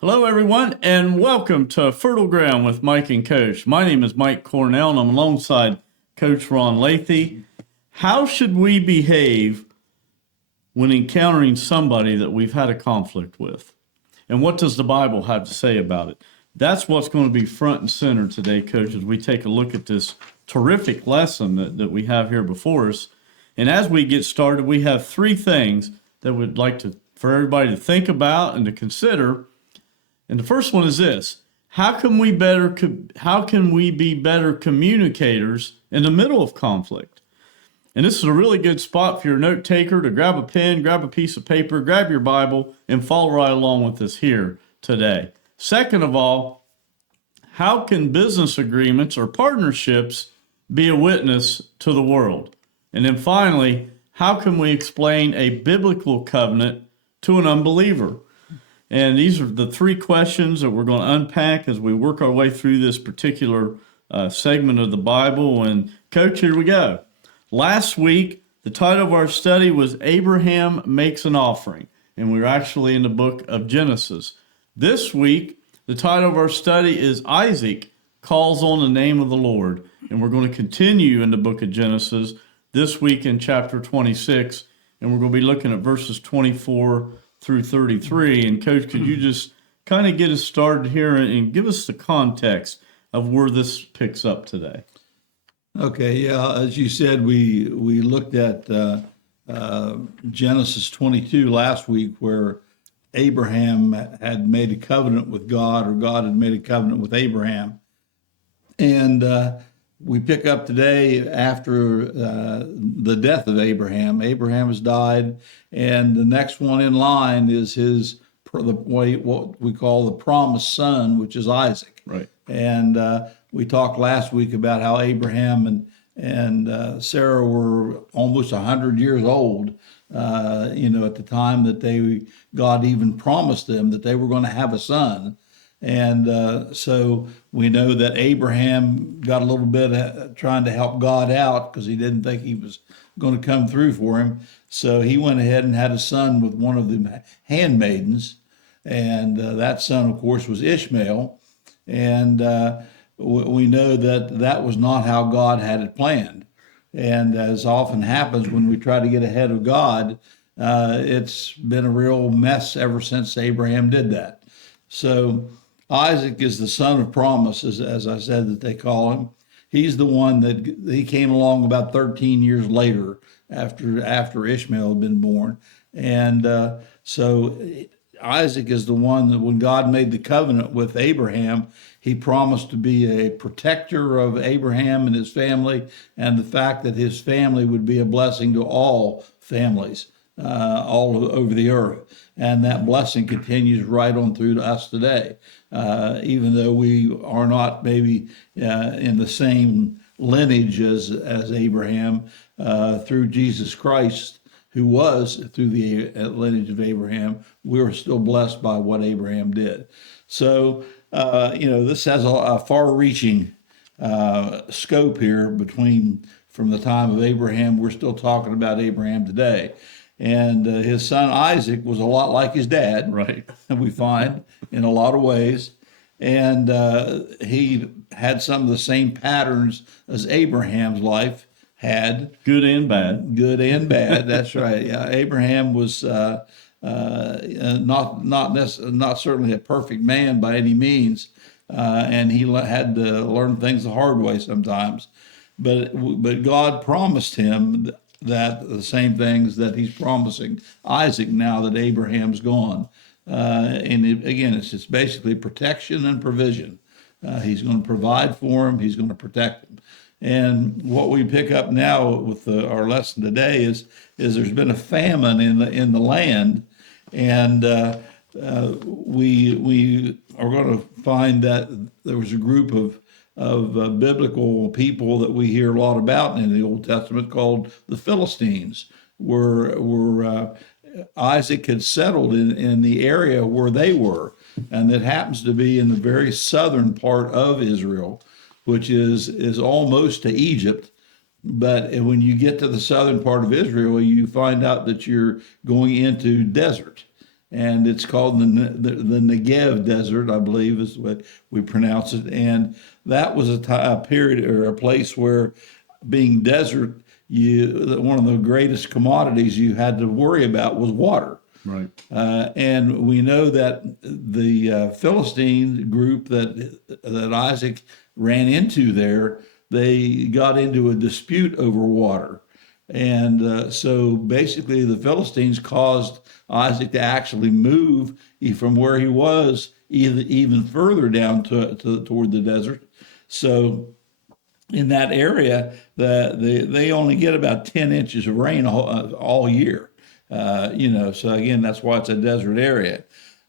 Hello, everyone, and welcome to Fertile Ground with Mike and Coach. My name is Mike Cornell, and I'm alongside Coach Ron Lathey. How should we behave when encountering somebody that we've had a conflict with? And what does the Bible have to say about it? That's what's going to be front and center today, Coach, as we take a look at this terrific lesson that we have here before us. And as we get started, we have three things that we'd like for everybody to think about and to consider. And the first one is this: how can we be better communicators in the middle of conflict? And this is a really good spot for your note taker to grab a pen, grab a piece of paper, grab your Bible, and follow right along with us here today. Second of all, how can business agreements or partnerships be a witness to the world? And then finally, how can we explain a biblical covenant to an unbeliever? And these are the three questions that we're going to unpack as we work our way through this particular segment of the Bible. And Coach, here we go. Last week, the title of our study was Abraham Makes an Offering, and we're actually in the book of Genesis. This week, the title of our study is Isaac Calls on the Name of the Lord, and we're going to continue in the book of Genesis this week in chapter 26, and we're going to be looking at verses 24 through 33. And Coach, could you just kind of get us started here and give us the context of where this picks up today? Okay, yeah, as you said, we looked at Genesis 22 last week, where Abraham had made a covenant with God, or God had made a covenant with Abraham. And we pick up today after the death of Abraham. Abraham has died, and the next one in line is what we call the promised son, which is Isaac. Right. And we talked last week about how Abraham and Sarah were almost 100 years old, at the time that God even promised them that they were going to have a son. And so we know that Abraham got a little bit trying to help God out because he didn't think he was going to come through for him. So he went ahead and had a son with one of the handmaidens. And that son, of course, was Ishmael. And we know that was not how God had it planned. And as often happens when we try to get ahead of God, it's been a real mess ever since Abraham did that. So Isaac is the son of promise, as I said that they call him. He's the one that he came along about 13 years later after Ishmael had been born. And so Isaac is the one that when God made the covenant with Abraham, he promised to be a protector of Abraham and his family, and the fact that his family would be a blessing to all families all over the earth. And that blessing continues right on through to us today. Even though we are not maybe in the same lineage as Abraham, through Jesus Christ, who was through the lineage of Abraham, we are still blessed by what Abraham did. So, this has a far-reaching scope here from the time of Abraham. We're still talking about Abraham today. And his son Isaac was a lot like his dad, right? We find in a lot of ways. And he had some of the same patterns as Abraham's life had. Good and bad. Good and bad. That's right. Yeah, Abraham was not certainly a perfect man by any means, and he had to learn things the hard way sometimes. But God promised him that the same things that he's promising Isaac now that Abraham's gone. It's just basically protection and provision. He's going to provide for him. He's going to protect him. And what we pick up now with our lesson today is there's been a famine in the land, and we are going to find that there was a group of biblical people that we hear a lot about in the Old Testament called the Philistines, where Isaac had settled in the area where they were, and that happens to be in the very southern part of Israel, which is almost to Egypt. But when you get to the southern part of Israel, you find out that you're going into desert. and it's called the Negev Desert, I believe is what we pronounce it. And that was a period or a place where, being desert, one of the greatest commodities you had to worry about was water. Right. And we know that the Philistine group that Isaac ran into there, they got into a dispute over water. And so basically the Philistines caused Isaac to actually move from where he was even further down toward the desert. So in that area, they only get about 10 inches of rain all year. So again, that's why it's a desert area.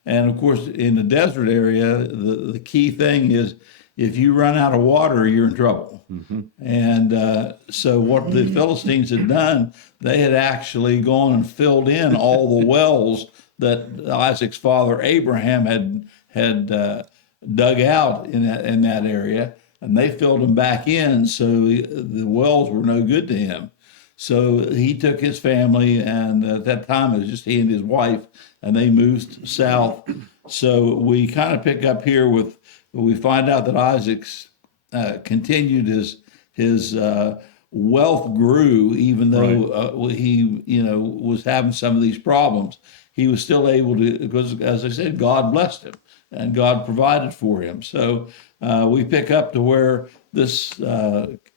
And of course, in the desert area, the key thing is if you run out of water, you're in trouble. Mm-hmm. And so what the Philistines had done, they had actually gone and filled in all the wells that Isaac's father Abraham had dug out in that area, and they filled them back in, so the wells were no good to him. So he took his family, and at that time it was just he and his wife, and they moved south. So we kind of pick up here we find out that Isaac's continued his wealth grew, even though he was having some of these problems. He was still able to, because as I said, God blessed him and God provided for him. So we pick up to where this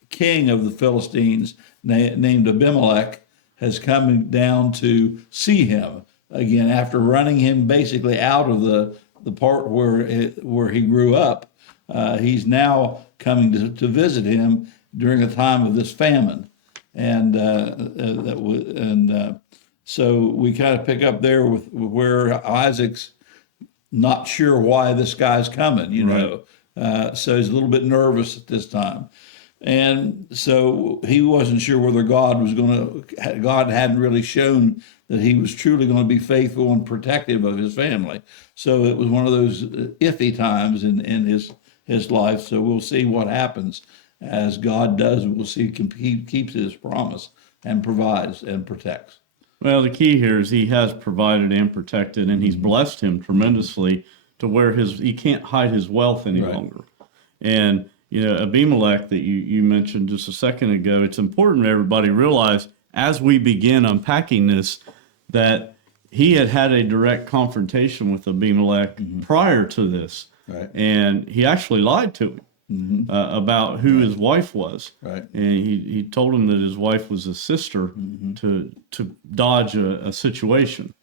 king of the Philistines named Abimelech has come down to see him again after running him basically out of the part where he grew up. He's now coming to visit him during a time of this famine, and so we kind of pick up there with where Isaac's not sure why this guy's coming, so he's a little bit nervous at this time. And so he wasn't sure whether God hadn't really shown that he was truly going to be faithful and protective of his family. So it was one of those iffy times in his life. So we'll see what happens as God does. We'll see he keeps his promise and provides and protects. Well, the key here is he has provided and protected, and he's blessed him tremendously to where he can't hide his wealth any longer. And Abimelech that you mentioned just a second ago, it's important for everybody to realize as we begin unpacking this that he had a direct confrontation with Abimelech prior to this. Right. And he actually lied to him about who his wife was. Right. And he told him that his wife was a sister to dodge a situation.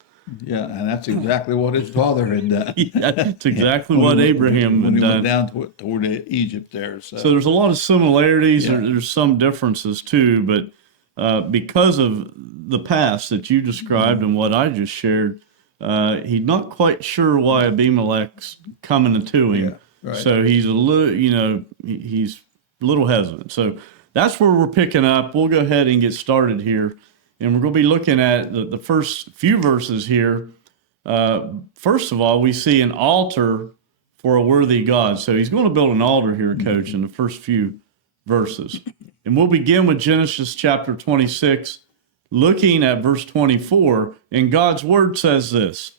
Yeah, and that's exactly what his father had done. Yeah, that's exactly what Abraham had done. Went down toward Egypt there. So there's a lot of similarities. Yeah. There's some differences too, but because of the past that you described and what I just shared, he's not quite sure why Abimelech's coming to him. Yeah, right. So he's a little, he's a little hesitant. So that's where we're picking up. We'll go ahead and get started here. And we're going to be looking at the first few verses here. First of all, we see an altar for a worthy God. So he's going to build an altar here, Coach, in the first few verses. And we'll begin with Genesis chapter 26, looking at verse 24. And God's word says this: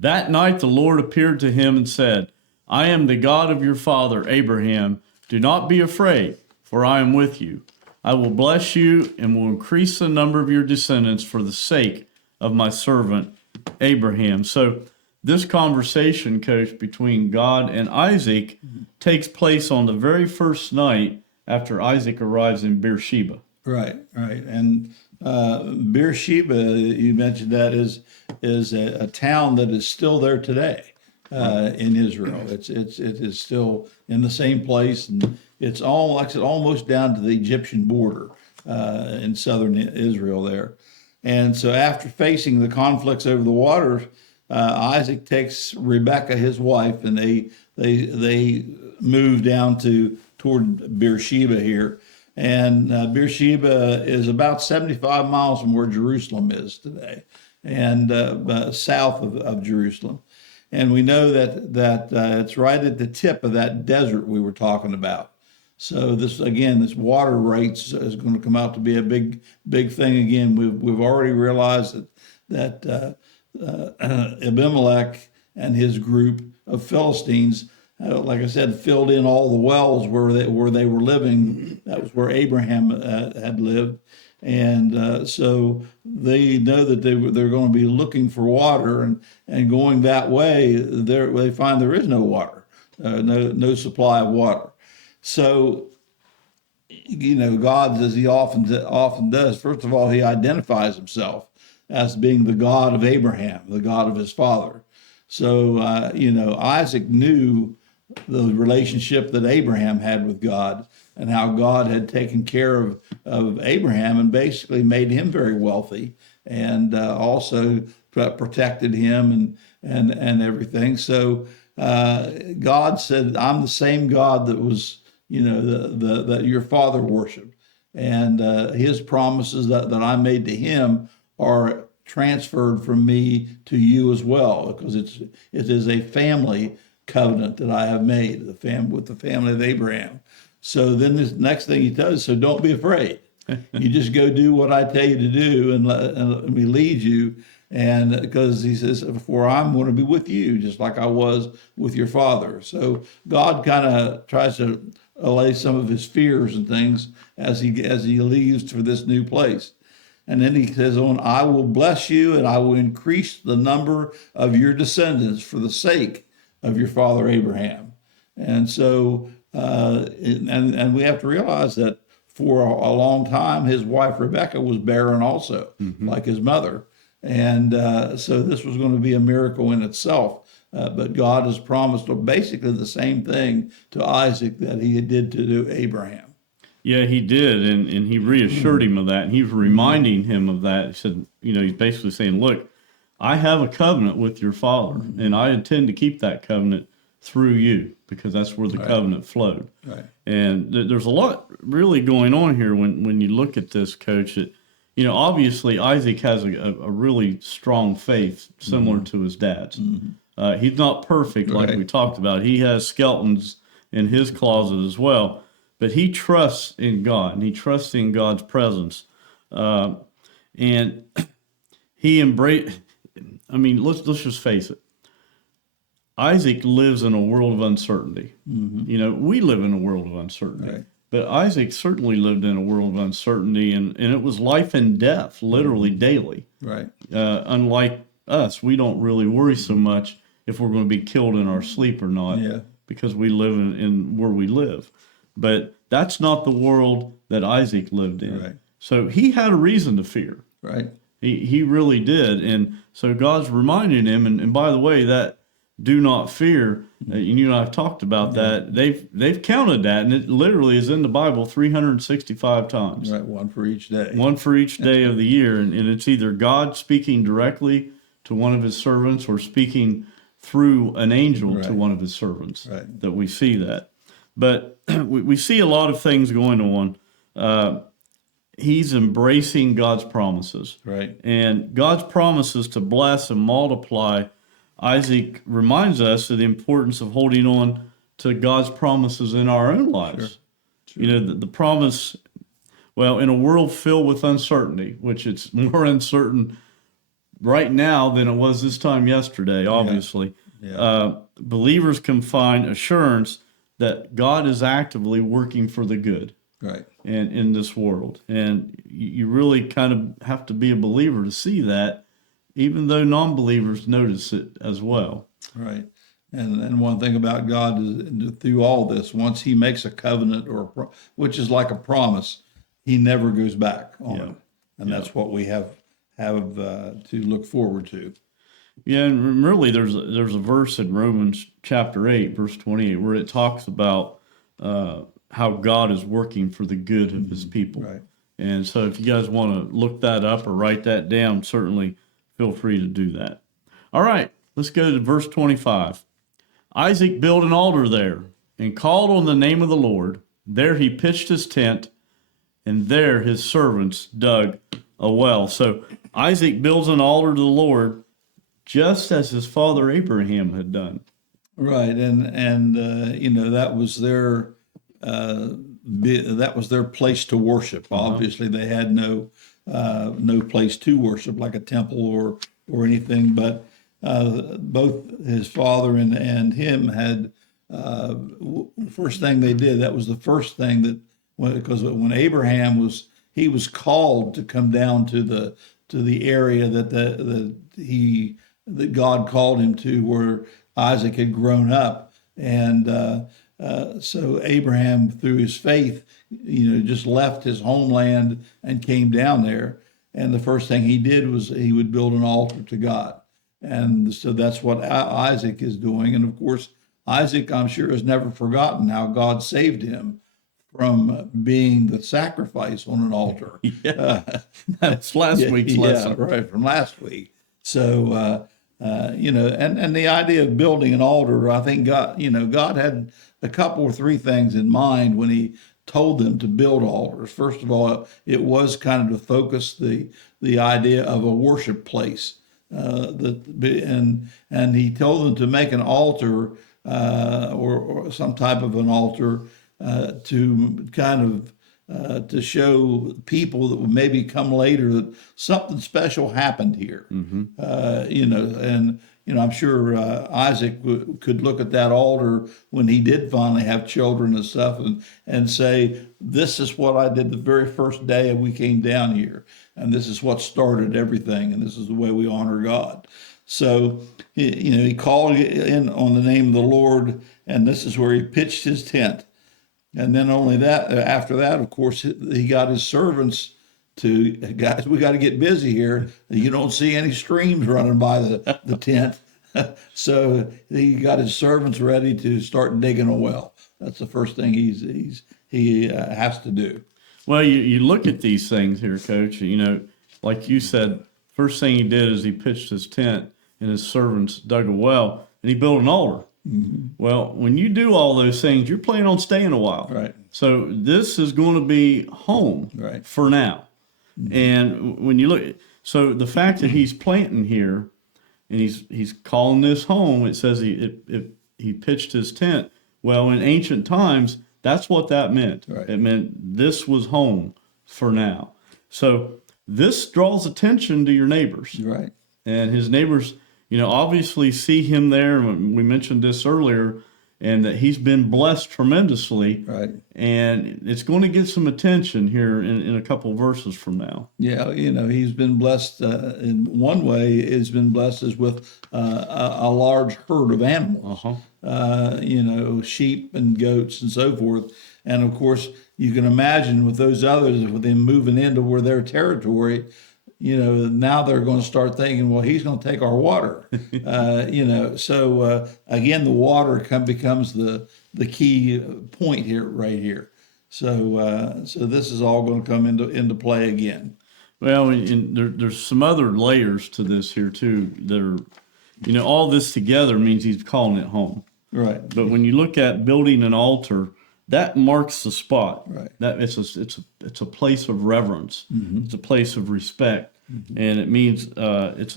"That night the Lord appeared to him and said, I am the God of your father Abraham. Do not be afraid, for I am with you. I will bless you and will increase the number of your descendants for the sake of my servant Abraham." So this conversation, Coach, between God and Isaac takes place on the very first night after Isaac arrives in Beersheba. Right. And Beersheba, you mentioned that, is a town that is still there today in Israel. It is still in the same place, and it's almost down to the Egyptian border in southern Israel there. And so after facing the conflicts over the water, Isaac takes Rebekah, his wife, and they move down toward Beersheba here. And Beersheba is about 75 miles from where Jerusalem is today, and south of Jerusalem. And we know that it's right at the tip of that desert we were talking about. So this water rights is going to come out to be a big thing again. We've already realized that Abimelech and his group of Philistines, like I said, filled in all the wells where they were living. That was where Abraham had lived. And so they know that they're going to be looking for water, and going that way, they find there is no water, no supply of water. So, God, as he often does, first of all, he identifies himself as being the God of Abraham, the God of his father. So, Isaac knew the relationship that Abraham had with God, and how God had taken care of Abraham and basically made him very wealthy, and also protected him and everything. So God said, "I'm the same God that was, that your father worshipped, and his promises that I made to him are transferred from me to you as well, because it is a family covenant that I have made with the family of Abraham." So then this next thing he does, so don't be afraid. You just go do what I tell you to do, and let me lead you. And because he says, "For I'm going to be with you, just like I was with your father." So God kind of tries to allay some of his fears and things as he leaves for this new place. And then he says, "I will bless you, and I will increase the number of your descendants for the sake of your father Abraham." And so, and we have to realize that for a long time, his wife Rebecca was barren also, like his mother. And so this was going to be a miracle in itself. But God has promised basically the same thing to Isaac that he did to Abraham. Yeah, he did, and he reassured him of that, and he was reminding him of that. He said, he's basically saying, "Look, I have a covenant with your father, and I intend to keep that covenant through you, because that's where the covenant flowed." Right. And there's a lot really going on here when you look at this, Coach. That, obviously Isaac has a really strong faith, similar to his dad's. He's not perfect, like we talked about. He has skeletons in his closet as well. But he trusts in God, and he trusts in God's presence. And he embraced, let's just face it. Isaac lives in a world of uncertainty. We live in a world of uncertainty. Right. But Isaac certainly lived in a world of uncertainty, and it was life and death, literally daily. Right. Unlike us, we don't really worry so much if we're going to be killed in our sleep or not, because we live in where we live. But that's not the world that Isaac lived in. Right. So he had a reason to fear. Right. He really did. And so God's reminding him, and by the way, that do not fear, you and I have talked about that. They've counted that, and it literally is in the Bible 365 times. Right, one for each day. One for each day of the year. And it's either God speaking directly to one of his servants or speaking through an angel to one of his servants that we see that. But we see a lot of things going on. He's embracing God's promises. Right. And God's promises to bless and multiply. Isaac reminds us of the importance of holding on to God's promises in our own lives. Sure. The promise, in a world filled with uncertainty, which it's more uncertain right now than it was this time yesterday, obviously, believers can find assurance that God is actively working for the good, and in this world. And you really kind of have to be a believer to see that, even though non-believers notice it as well. Right. And one thing about God is, through all this, once he makes a covenant, which is like a promise, he never goes back on it. And that's what we have to look forward to. Yeah, and really there's a verse in Romans chapter 8, verse 28, where it talks about how God is working for the good of his people. Right. And so if you guys want to look that up or write that down, certainly feel free to do that. All right, let's go to verse 25. Isaac built an altar there and called on the name of the Lord. There he pitched his tent, and there his servants dug a well. So Isaac builds an altar to the Lord, just as his father Abraham had done. Right, and that was their place to worship. Obviously, they had no place to worship, like a temple or anything, but both his father and him had first thing they did. That was the first thing that because when Abraham was called to come down to the area that God called him to, where Isaac had grown up, and so Abraham, through his faith, just left his homeland and came down there. And the first thing he did was he would build an altar to God. And so that's what Isaac is doing. And of course, Isaac, I'm sure, has never forgotten how God saved him from being the sacrifice on an altar. Yeah, that's last week's lesson. Yeah, right, from last week. So, and the idea of building an altar, I think God had a couple or three things in mind when he told them to build altars. First of all, it was kind of to focus the idea of a worship place. And he told them to make an altar or some type of an altar to kind of to show people that would maybe come later that something special happened here. I'm sure Isaac could look at that altar when he did finally have children and stuff and say, this is what I did the very first day we came down here. And this is what started everything. And this is the way we honor God. So, he called in on the name of the Lord, and this is where he pitched his tent. And then only that, after that, of course, he got his servants to, guys, we got to get busy here. You don't see any streams running by the tent. So he got his servants ready to start digging a well. That's the first thing he has to do. Well, you look at these things here, Coach, like you said, first thing he did is he pitched his tent and his servants dug a well and he built an altar. Mm-hmm. Well, when you do all those things, you're planning on staying a while. Right. So this is going to be home for now. Mm-hmm. And when you look, so the fact that he's planting here and he's calling this home, it says he pitched his tent. Well, in ancient times, that's what that meant. Right. It meant this was home for now. So this draws attention to your neighbors. Right. And his neighbors, obviously see him there. We mentioned this earlier, and that he's been blessed tremendously. Right. And it's going to get some attention here in a couple verses from now. Yeah, he's been blessed in one way. He's been blessed is with a large herd of animals. Sheep and goats and so forth. And of course, you can imagine with those others, with them moving into where their territory, now they're going to start thinking, well, he's going to take our water. So again, the water becomes the key point here, right here. So this is all going to come into play again. Well, and there's some other layers to this here too. All this together means he's calling it home. Right. But when you look at building an altar, that marks the spot. Right. That it's a place of reverence. Mm-hmm. It's a place of respect. Mm-hmm. And it means it's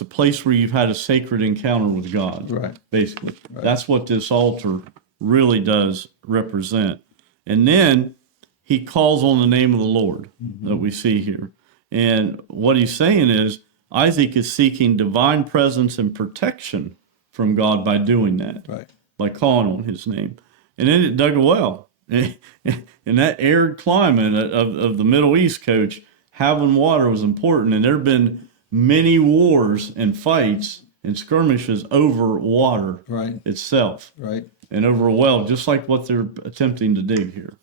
a place where you've had a sacred encounter with God. Right. Basically. Right. That's what this altar really does represent. And then he calls on the name of the Lord that we see here. And what he's saying is Isaac is seeking divine presence and protection from God by doing that. Right. By calling on his name. And then it dug a well. In that arid climate of the Middle East, Coach, having water was important. And there have been many wars and fights and skirmishes over water itself. Right. And over a well, just like what they're attempting to dig here.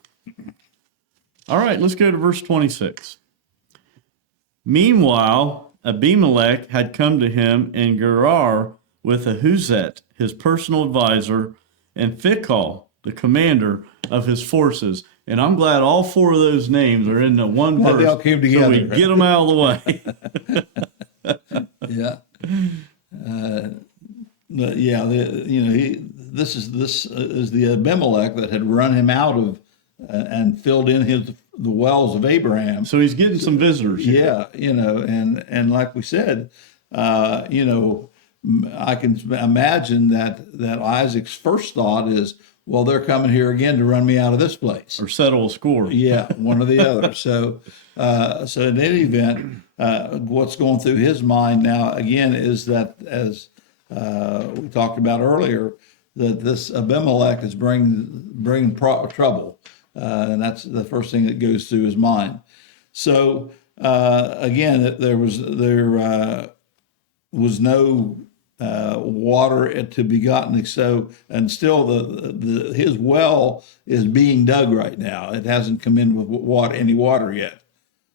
All right, let's go to verse 26. Meanwhile, Abimelech had come to him in Gerar with Ahuzet, his personal advisor, and Phicol, the commander of his forces. And I'm glad all four of those names are in the one verse. They all came together. So we get them out of the way. Yeah. This is the Abimelech that had run him out of and filled in the wells of Abraham. So he's getting some visitors. Yeah, and like we said, I can imagine that Isaac's first thought is, well, they're coming here again to run me out of this place. Or settle a score. Yeah, one or the other. So in any event, what's going through his mind now again is that, as we talked about earlier, that this Abimelech is bringing trouble, and that's the first thing that goes through his mind. So again, there was no water to be gotten. So, and still his well is being dug right now. It hasn't come in with any water yet.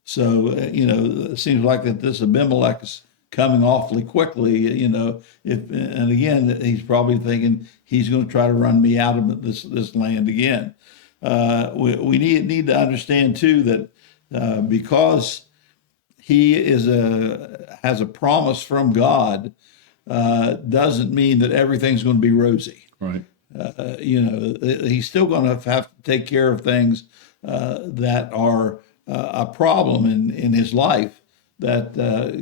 So, it seems like that this Abimelech is coming awfully quickly, and again, he's probably thinking he's going to try to run me out of this land again. We need to understand too that because he has a promise from God, doesn't mean that everything's going to be rosy. Right. He's still going to have to take care of things that are a problem in his life that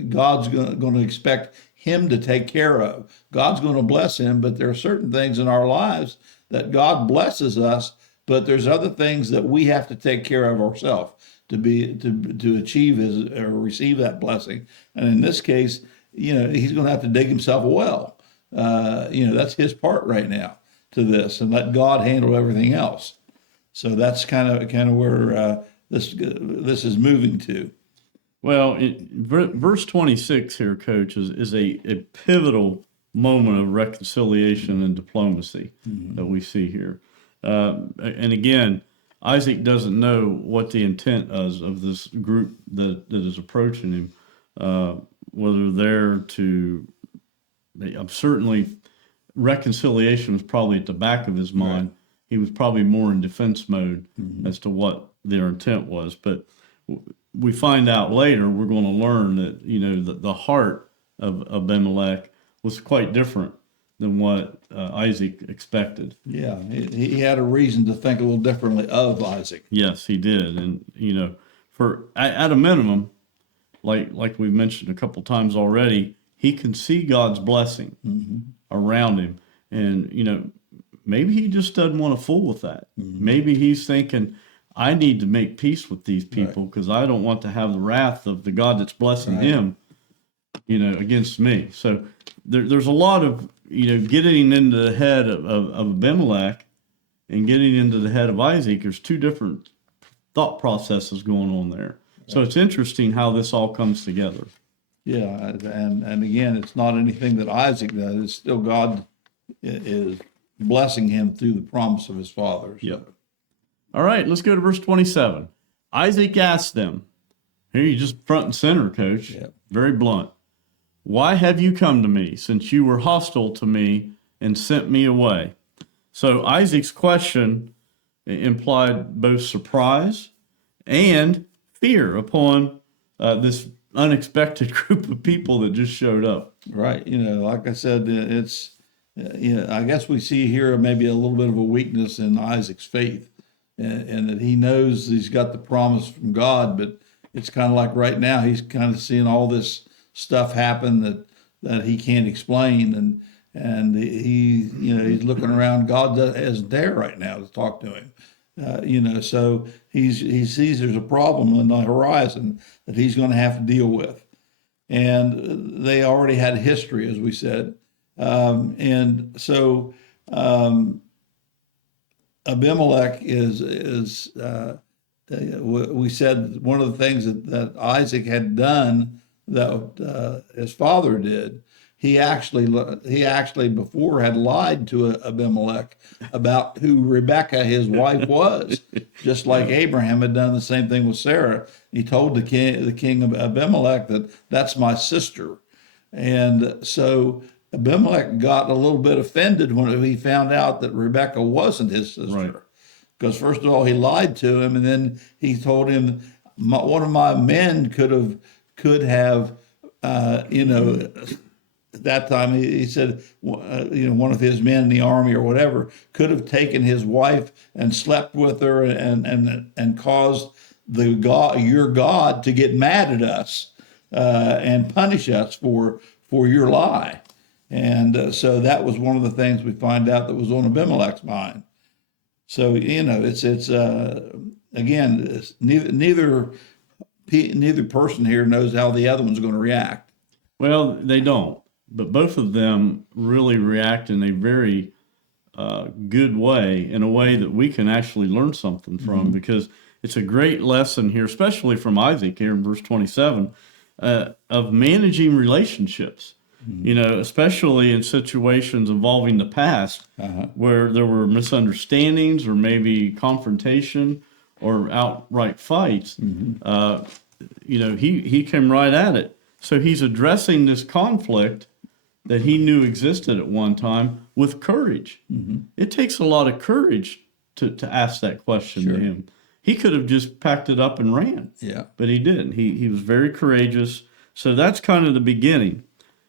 God's going to expect him to take care of. God's going to bless him, but there are certain things in our lives that God blesses us, but there's other things that we have to take care of ourselves to achieve or receive that blessing. And in this case, he's going to have to dig himself a well. That's his part right now to this, and let God handle everything else. So that's kind of where this is moving to. Well, verse 26 here, Coach, is a pivotal moment of reconciliation and diplomacy that we see here. And again, Isaac doesn't know what the intent is of this group that is approaching him, whether they're to, certainly reconciliation was probably at the back of his mind. Right. He was probably more in defense mode as to what their intent was. But we find out later, we're going to learn that, the heart of Abimelech was quite different than what Isaac expected. Yeah, he had a reason to think a little differently of Isaac. Yes, he did. And, for at a minimum, like we mentioned a couple times already, he can see God's blessing around him. And, maybe he just doesn't want to fool with that. Maybe he's thinking, I need to make peace with these people because I don't want to have the wrath of the God that's blessing him, against me. So there's a lot of, getting into the head of Abimelech and getting into the head of Isaac. There's two different thought processes going on there. So it's interesting how this all comes together. Yeah, and again, it's not anything that Isaac does. It's still God is blessing him through the promise of his father. So. Yep. All right, let's go to verse 27. Isaac asked them, here you just front and center, Coach, very blunt. Why have you come to me, since you were hostile to me and sent me away? So Isaac's question implied both surprise and fear upon this unexpected group of people that just showed up. Right. Like I said, it's, I guess we see here maybe a little bit of a weakness in Isaac's faith. And that he knows he's got the promise from God, but it's kind of like right now he's kind of seeing all this stuff happen that he can't explain, and he's looking around. God isn't there right now to talk to him, so he sees there's a problem on the horizon that he's going to have to deal with, and they already had history, as we said, and so. Abimelech is we said one of the things that Isaac had done that his father did. He actually before had lied to Abimelech about who Rebekah, his wife, was, just like Abraham had done the same thing with Sarah. He told the king of Abimelech that's my sister, and so. Abimelech got a little bit offended when he found out that Rebekah wasn't his sister. Right. Because first of all, he lied to him, and then he told him, one of my men could have, at that time he said, one of his men in the army or whatever could have taken his wife and slept with her and caused your God to get mad at us and punish us for your lie. And so that was one of the things we find out that was on Abimelech's mind. So it's again, it's neither person here knows how the other one's going to react. Well, they don't, but both of them really react in a very good way, in a way that we can actually learn something from, because it's a great lesson here, especially from Isaac here in verse 27, of managing relationships. Especially in situations involving the past, where there were misunderstandings or maybe confrontation or outright fights. He came right at it. So he's addressing this conflict that he knew existed at one time with courage. It takes a lot of courage to ask that question to him. He could have just packed it up and ran, but he didn't. He was very courageous. So that's kind of the beginning.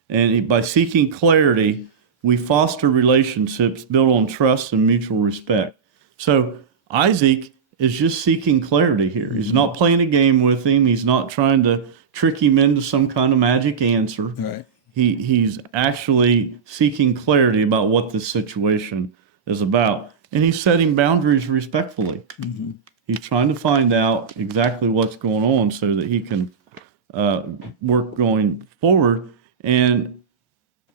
And by seeking clarity, we foster relationships built on trust and mutual respect. So Isaac is just seeking clarity here. He's not playing a game with him. He's not trying to trick him into some kind of magic answer. Right. He's actually seeking clarity about what this situation is about. And he's setting boundaries respectfully. He's trying to find out exactly what's going on so that he can work going forward and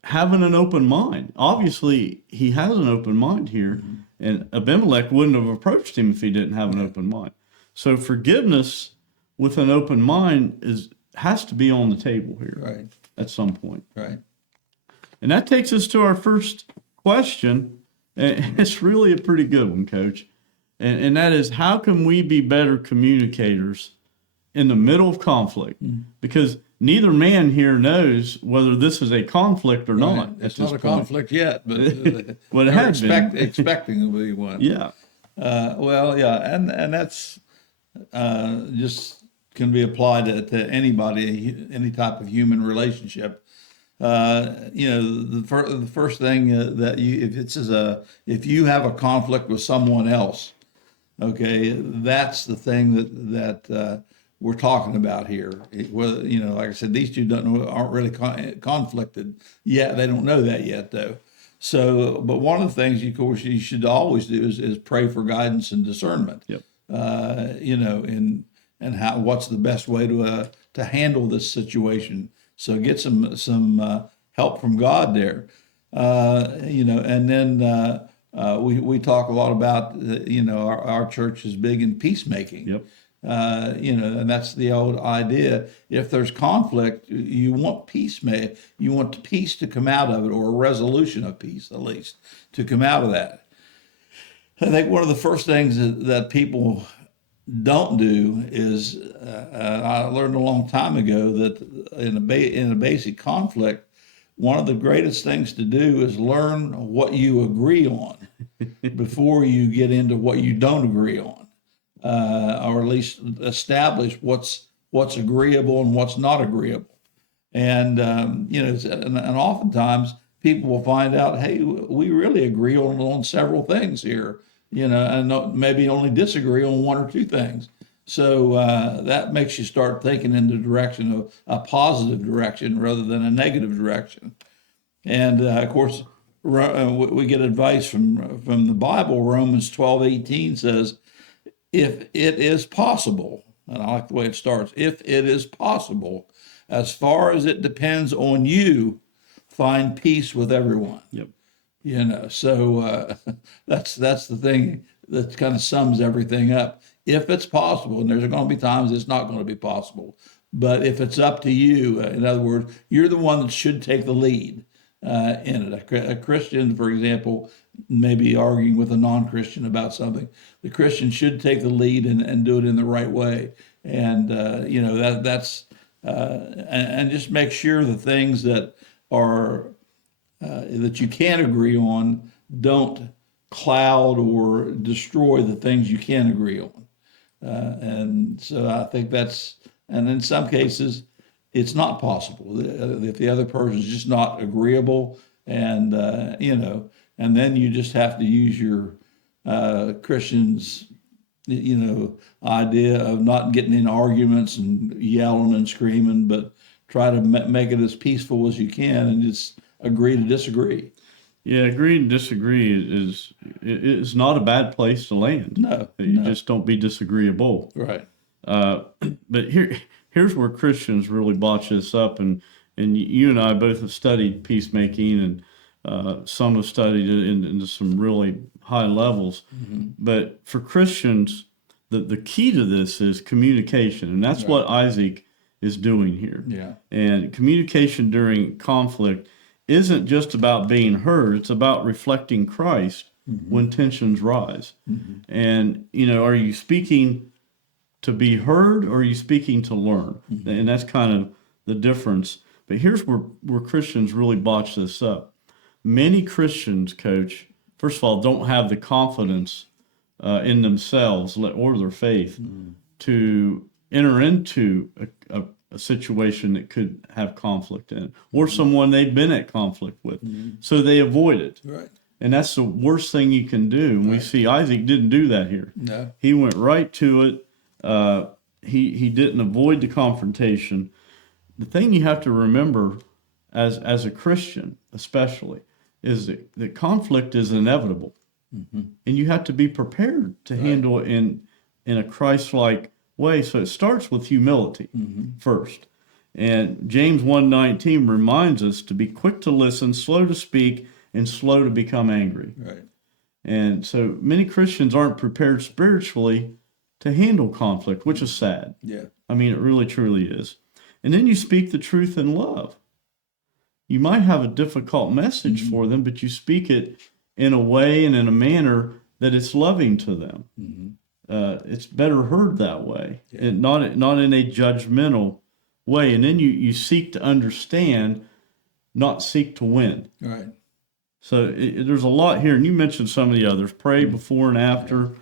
having an open mind. Obviously, he has an open mind here, and Abimelech wouldn't have approached him if he didn't have an open mind. So forgiveness with an open mind has to be on the table here at some point. Right. And that takes us to our first question, and it's really a pretty good one, Coach. And that is, how can we be better communicators in the middle of conflict? Because neither man here knows whether this is a conflict or not. It's not a conflict yet, but well, it has been. Expecting to be one. Yeah. And that's just can be applied to anybody, any type of human relationship. The first thing that if you have a conflict with someone else, okay, that's the thing that we're talking about here. Like I said, these two aren't really conflicted yet. They don't know that yet, though. So, but one of the things, of course, you should always do is pray for guidance and discernment. Yep. And what's the best way to handle this situation. So get some help from God there. And then we talk a lot about our church is big in peacemaking. Yep. And that's the old idea. If there's conflict, you want peace you want peace to come out of it, or a resolution of peace, at least, to come out of that. I think one of the first things that people don't do is, I learned a long time ago that in a basic conflict, one of the greatest things to do is learn what you agree on before you get into what you don't agree on. Or at least establish what's agreeable and what's not agreeable. And and oftentimes people will find out, hey, we really agree on several things here, and maybe only disagree on one or two things. So that makes you start thinking in the direction of a positive direction rather than a negative direction. And of course, we get advice from the Bible. Romans 12:18 says, if it is possible, and I like the way it starts, if it is possible, as far as it depends on you, find peace with everyone. Yep. So that's the thing that kind of sums everything up. If it's possible, and there's going to be times it's not going to be possible, but if it's up to you, in other words, you're the one that should take the lead in it. A Christian, for example, maybe arguing with a non-Christian about something, the Christian should take the lead and do it in the right way. And, that's and just make sure the things that are, that you can't agree on don't cloud or destroy the things you can agree on. And so I think and in some cases, it's not possible if the other person is just not agreeable, and and then you just have to use your Christians, idea of not getting in arguments and yelling and screaming, but try to make it as peaceful as you can and just agree to disagree. Yeah, agree and disagree is not a bad place to land. No, You no. just don't be disagreeable. Right. Uh, but here's where Christians really botch this up, and you and I both have studied peacemaking, and some have studied it into some really high levels. But for Christians, the key to this is communication, and that's what Isaac is doing here. Yeah. And communication during conflict isn't just about being heard; it's about reflecting Christ when tensions rise. And are you speaking to be heard, or are you speaking to learn? And that's kind of the difference. But here's where Christians really botch this up. Many Christians, Coach, first of all, don't have the confidence in themselves or their faith to enter into a situation that could have conflict in it, or someone they've been at conflict with. So they avoid it. Right. And that's the worst thing you can do. And we see Isaac didn't do that here. No. He went right to it. He didn't avoid the confrontation. The thing you have to remember as a Christian, especially, is that conflict is inevitable. And you have to be prepared to handle it in a Christ-like way. So it starts with humility first. And James 1:19 reminds us to be quick to listen, slow to speak, and slow to become angry. Right. And so many Christians aren't prepared spiritually to handle conflict, which is sad. Yeah. I mean, it really, truly is. And then you speak the truth in love. You might have a difficult message for them, but you speak it in a way and in a manner that it's loving to them. It's better heard that way, and not in a judgmental way. And then you seek to understand, not seek to win. Right. So there's a lot here, and you mentioned some of the others. Pray before and after,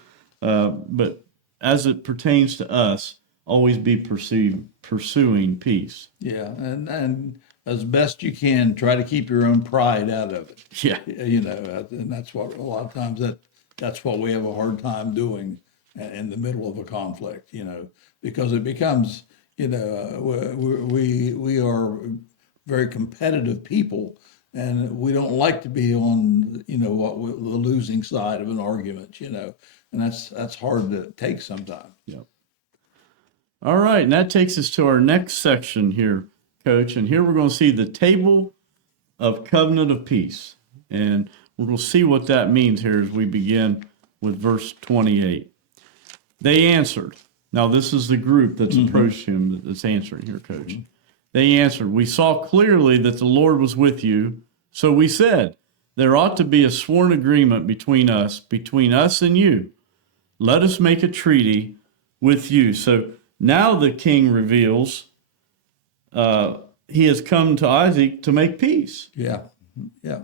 but as it pertains to us, always be pursuing peace. Yeah, and as best you can, try to keep your own pride out of it. Yeah. And that's what a lot of times that's what we have a hard time doing in the middle of a conflict. Because it becomes, we are very competitive people, and we don't like to be on, the losing side of an argument. And that's hard to take sometimes. Yep. All right, and that takes us to our next section here, Coach. And here we're going to see the table of covenant of peace. And we're going to see what that means here as we begin with verse 28. They answered. Now, this is the group that's approached him that's answering here, Coach. They answered, "We saw clearly that the Lord was with you. So we said, there ought to be a sworn agreement between us and you. Let us make a treaty with you." So now the king reveals he has come to Isaac to make peace. Yeah, yeah.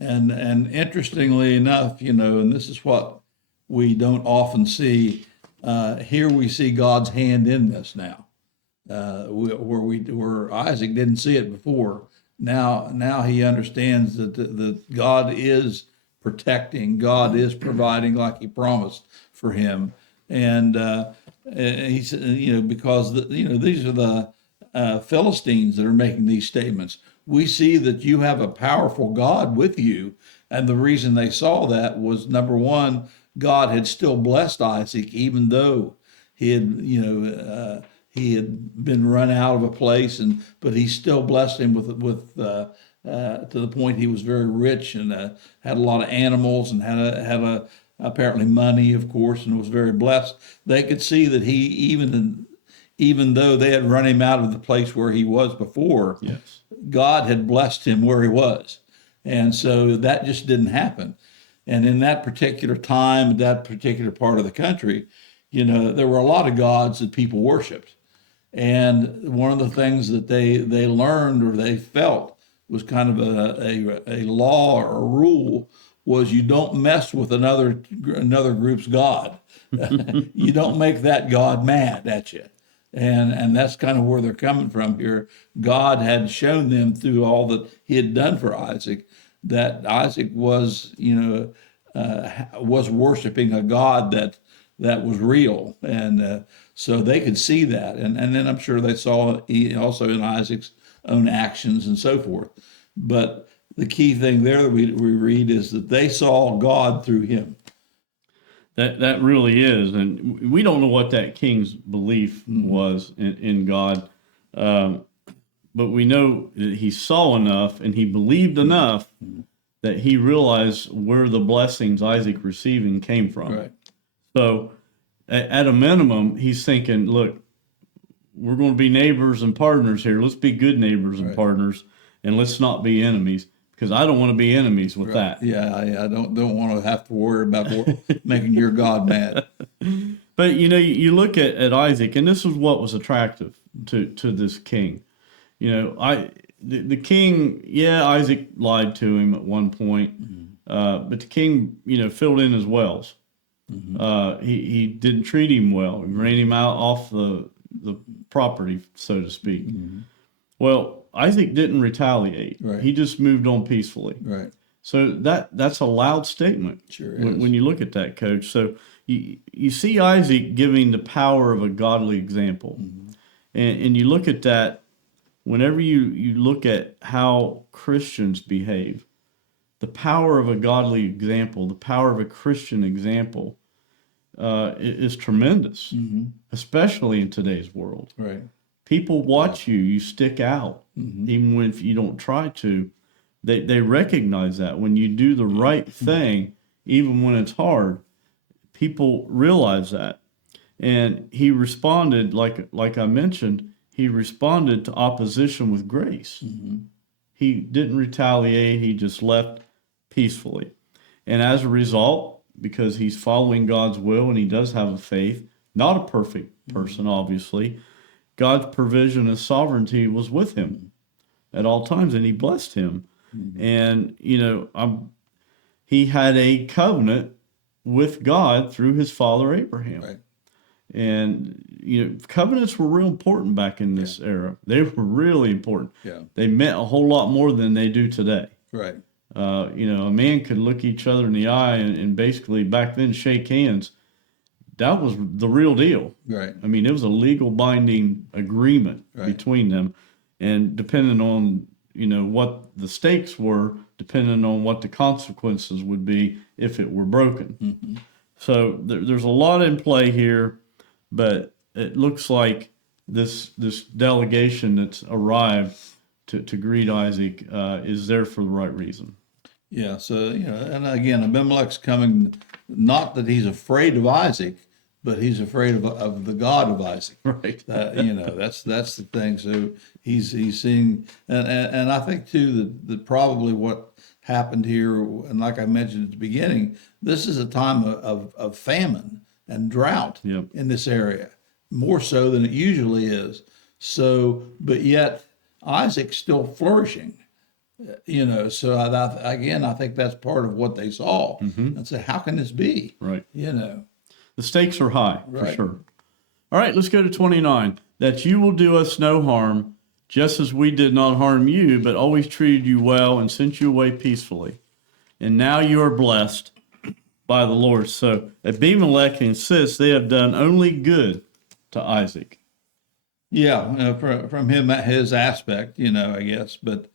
And interestingly enough, and this is what we don't often see, here we see God's hand in this now, where Isaac didn't see it before. Now he understands that God is protecting, God is providing like he promised for him. And he said, because these are the Philistines that are making these statements. We see that you have a powerful God with you. And the reason they saw that was, number one, God had still blessed Isaac, even though he had been run out of a place, but he still blessed him with to the point he was very rich and had a lot of animals and had apparently money, of course, and was very blessed. They could see that he, even though they had run him out of the place where he was before, Yes. God had blessed him where he was. And so that just didn't happen. And in that particular time, that particular part of the country, there were a lot of gods that people worshiped. And one of the things that they learned or they felt was kind of a law or a rule was you don't mess with another group's God. You don't make that God mad at you. And that's kind of where they're coming from here. God had shown them through all that he had done for Isaac that Isaac was, was worshiping a God that was real. And so they could see that. And then I'm sure they saw also in Isaac's own actions and so forth. But the key thing there that we read is that they saw God through him. That really is, and we don't know what that king's belief was in God, but we know that he saw enough and he believed enough that he realized where the blessings Isaac receiving came from. Right. So, at a minimum, he's thinking, look, we're going to be neighbors and partners here. Let's be good neighbors and partners, and let's not be enemies, because I don't want to be enemies with that. Yeah, I don't want to have to worry about making your God mad. But you look at Isaac, and this is what was attractive to this king. The king, Isaac lied to him at one point, but the king, filled in his wells. He didn't treat him well. He ran him out off the property, so to speak. Well, Isaac didn't retaliate. Right. He just moved on peacefully. Right. So that's a loud statement. Sure is. When you look at that, Coach. So you see Isaac giving the power of a godly example, and you look at that. Whenever you look at how Christians behave, the power of a godly example, the power of a Christian example, is tremendous, especially in today's world. Right. People watch you; you stick out, even if you don't try to. They recognize that when you do the right thing, even when it's hard, people realize that. And he responded, like I mentioned, he responded to opposition with grace. He didn't retaliate. He just left peacefully. And as a result, because he's following God's will and he does have a faith, not a perfect person, obviously, God's provision and sovereignty was with him at all times, and he blessed him. And, he had a covenant with God through his father Abraham. Right. And, covenants were real important back in this era. They were really important. Yeah. They meant a whole lot more than they do today. Right. A man could look each other in the eye and basically back then shake hands. That was the real deal. Right. I mean, it was a legal binding agreement between them. And depending on, what the stakes were, depending on what the consequences would be if it were broken. So there's a lot in play here, but it looks like this delegation that's arrived to greet Isaac is there for the right reason. Yeah. So, and again, Abimelech's coming, not that he's afraid of Isaac, but he's afraid of the God of Isaac. Right. That's the thing. So he's seeing, and I think too that probably what happened here, and like I mentioned at the beginning, this is a time of famine and drought in this area, more so than it usually is. So, but yet Isaac's still flourishing. So I think that's part of what they saw and say, how can this be? Right. The stakes are high, for sure. All right, let's go to 29. That you will do us no harm, just as we did not harm you, but always treated you well and sent you away peacefully. And now you are blessed by the Lord. So Abimelech insists they have done only good to Isaac. Yeah, from his aspect, I guess. But,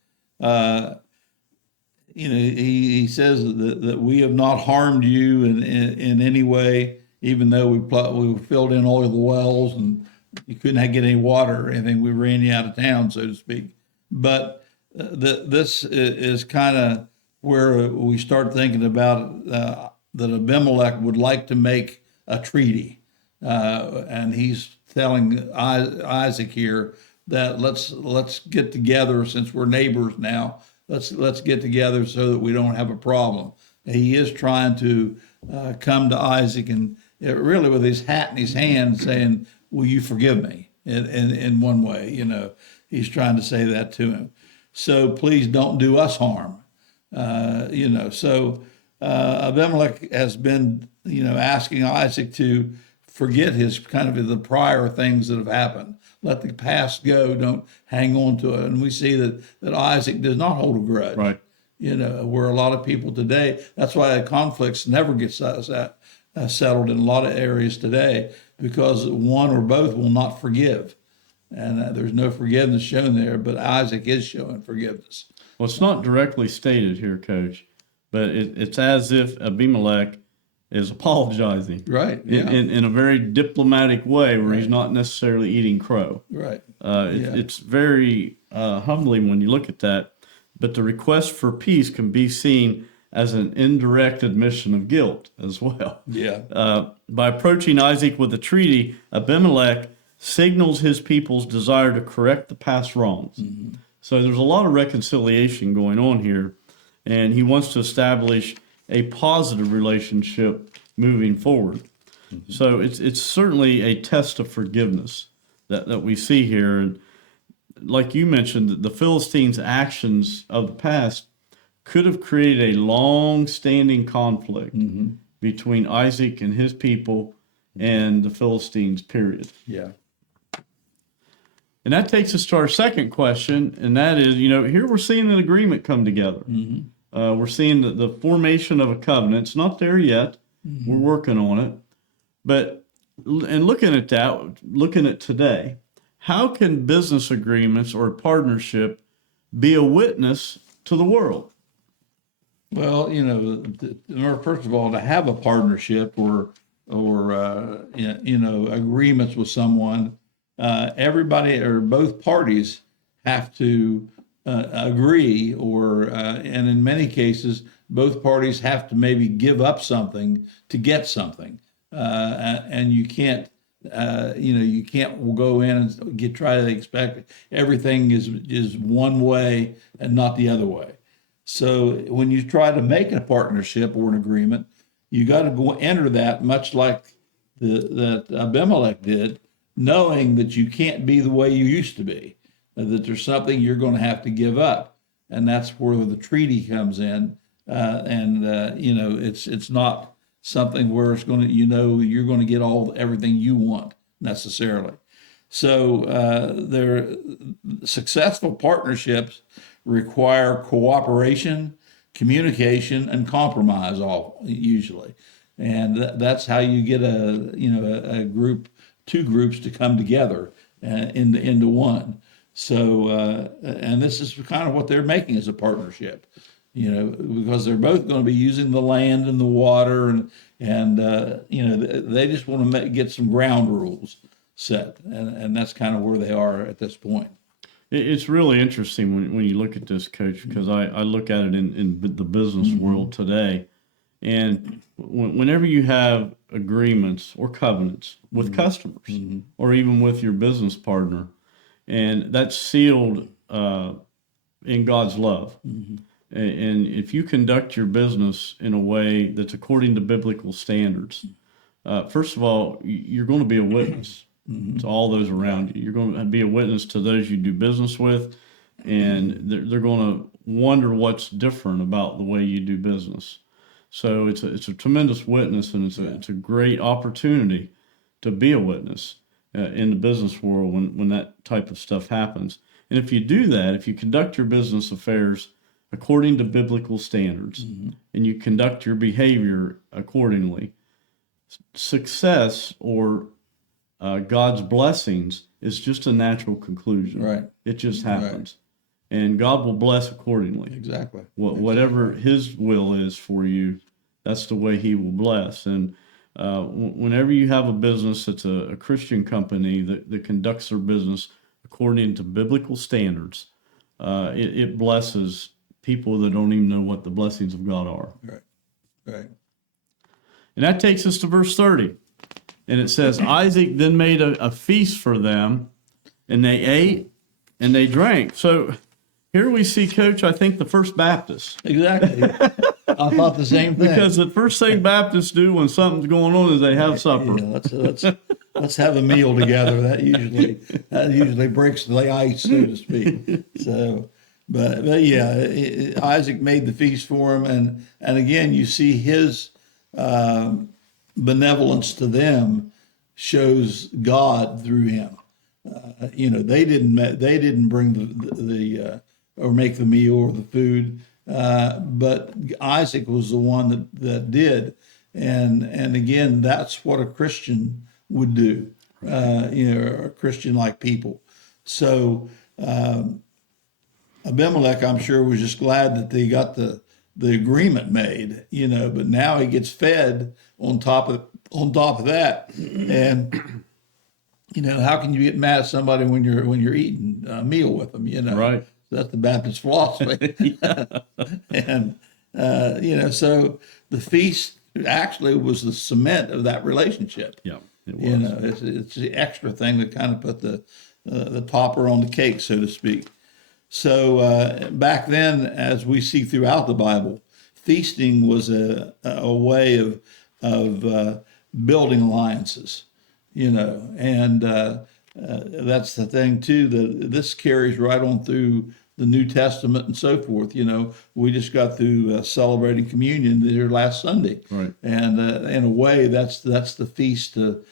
he says that we have not harmed you in any way, even though we filled in all of the wells and you couldn't get any water or anything. We ran you out of town, so to speak. But this is kind of where we start thinking about that Abimelech would like to make a treaty. And he's telling Isaac here that let's get together, since we're neighbors now. Let's get together so that we don't have a problem. He is trying to come to Isaac and really with his hat in his hand saying, will you forgive me? In one way, he's trying to say that to him. So please don't do us harm. So Abimelech has been, asking Isaac to forget his kind of the prior things that have happened. Let the past go. Don't hang on to it. And we see that Isaac does not hold a grudge. Right. Where a lot of people today, that's why conflicts never get settled in a lot of areas today, because one or both will not forgive. and there's no forgiveness shown there. But Isaac is showing forgiveness. Well, it's not directly stated here, Coach, but it's as if Abimelech is apologizing, Right. Yeah. in a very diplomatic way, where he's not necessarily eating crow. Right. It's very humbling when you look at that. But the request for peace can be seen as an indirect admission of guilt as well. Yeah. By approaching Isaac with a treaty, Abimelech signals his people's desire to correct the past wrongs. Mm-hmm. So there's a lot of reconciliation going on here, and he wants to establish a positive relationship moving forward. Mm-hmm. So it's certainly a test of forgiveness that we see here. And like you mentioned, the Philistines' actions of the past could have created a long-standing conflict between Isaac and his people and the Philistines, period. Yeah. And that takes us to our second question, and that is, here we're seeing an agreement come together. Mm-hmm. We're seeing the formation of a covenant. It's not there yet. Mm-hmm. We're working on it. And looking at today, how can business agreements or a partnership be a witness to the world? Well, first of all, to have a partnership or agreements with someone, everybody or both parties have to agree, and in many cases, both parties have to maybe give up something to get something, and you can't. You can't go in and try to expect everything is one way and not the other way. So when you try to make a partnership or an agreement, you got to go enter that much like that Abimelech did, knowing that you can't be the way you used to be, that there's something you're going to have to give up, and that's where the treaty comes in. It's not something where it's going to, you're going to get everything you want necessarily. So successful partnerships require cooperation, communication, and compromise usually. And that's how you get two groups to come together into one. So, and this is kind of what they're making as a partnership, because they're both going to be using the land and the water, and they just want to get some ground rules set, and that's kind of where they are at this point. It's really interesting when you look at this, Coach, because I look at it in the business world today, and whenever you have agreements or covenants with customers or even with your business partner, and that's sealed in God's love. And if you conduct your business in a way that's according to biblical standards, first of all, you're going to be a witness to all those around you. You're going to be a witness to those you do business with, and they're going to wonder what's different about the way you do business. So it's a tremendous witness, and it's a great opportunity to be a witness in the business world when that type of stuff happens. And if you do that, if you conduct your business affairs according to biblical standards, and you conduct your behavior accordingly, success or God's blessings is just a natural conclusion. Right. It just happens. Right. And God will bless accordingly. Exactly. Whatever His will is for you, that's the way He will bless. And whenever you have a business that's a Christian company that conducts their business according to biblical standards, it blesses people that don't even know what the blessings of God are. Right. And that takes us to verse 30. And it says, Isaac then made a feast for them, and they ate and they drank. So here we see, Coach, I think the First Baptist. Exactly. I thought the same thing. Because the first thing Baptists do when something's going on is they have supper. Yeah, let's have a meal together. That usually breaks the ice, so to speak. So, but yeah, Isaac made the feast for him, and again you see his benevolence to them shows God through him. They didn't bring the or make the meal or the food, but Isaac was the one that did, and again that's what a Christian would do. A Christian like people. So Abimelech, I'm sure, was just glad that they got the agreement made, but now he gets fed on top of that. And how can you get mad at somebody when you're eating a meal with them? Right. That's the Baptist philosophy. And so the feast actually was the cement of that relationship. Yeah, it was. It's the extra thing that kind of put the topper on the cake, so to speak. So back then, as we see throughout the Bible, feasting was a way of building alliances, and that's the thing too. That this carries right on through the New Testament and so forth. We just got through celebrating communion here last Sunday, Right. and in a way, that's the feast of